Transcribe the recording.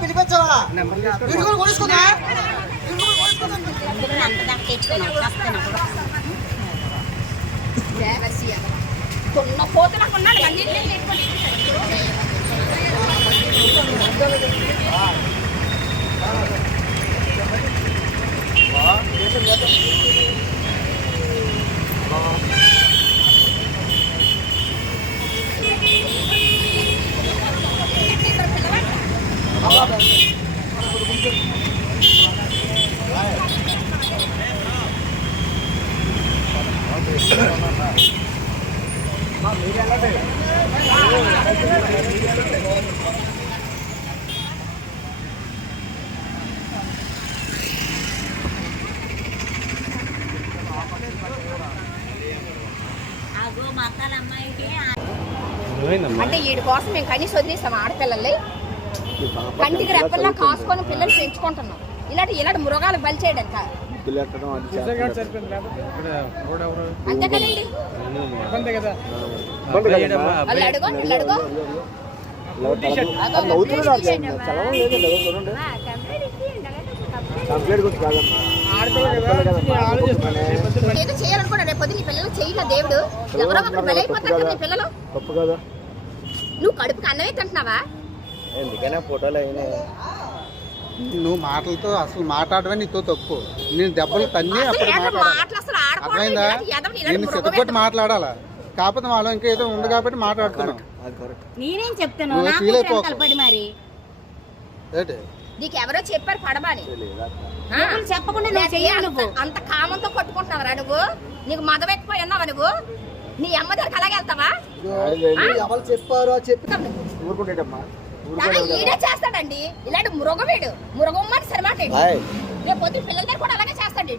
పిలిపించవా కొనుసుకుందా కొన్న పోతున్నా కొన్నాడు అన్ని అంటే వీడి కోసం మేము కనీసం వదిలేసాం ఆడపిల్లల్ని కంటికి రెప్పల్లా కాసుకొని పిల్లలు పెంచుకుంటున్నాం ఇలాంటి మృగాలు బలి చేయడానికి అంతే కదండి వాళ్ళు అడుగో అడుగో ఏదో చేయాలనుకున్నా రేపు పొద్దున పిల్లలు చేయలే దేవుడు ఎవరో ఒకరు బలైపోతారు నీ పిల్లలు నువ్వు కడుపుకి అన్నమే తింటున్నావా ఎందుకైనా ఫోటోలు అయినాయి నువ్వు మాటలతో అసలు మాట్లాడమే నీతో తప్పు నేను దెబ్బలు తన్ని అప్పుడు అర్థమైందా నేను సిద్ధపట్టి మాట్లాడాలా కాకపోతే వాళ్ళు ఇంకా ఏదో ఉంది కాబట్టి మాట్లాడుతున్నావు నేనేం చెప్తాను నీకెవరో చెప్పారు పడమని చెప్పకుండా అంత కామంతో కొట్టుకుంటున్నావరా నువ్వు నీకు మదం ఎక్కువ నువ్వు నీ అమ్మ దగ్గరికి అలాగే వెళ్తావా చెప్పారు ఈడే చేస్తాడండి ఇలాంటి మృగం మనిషి అనమాట రేపు పొద్దున పిల్లల దగ్గర కూడా అలాగే చేస్తాడు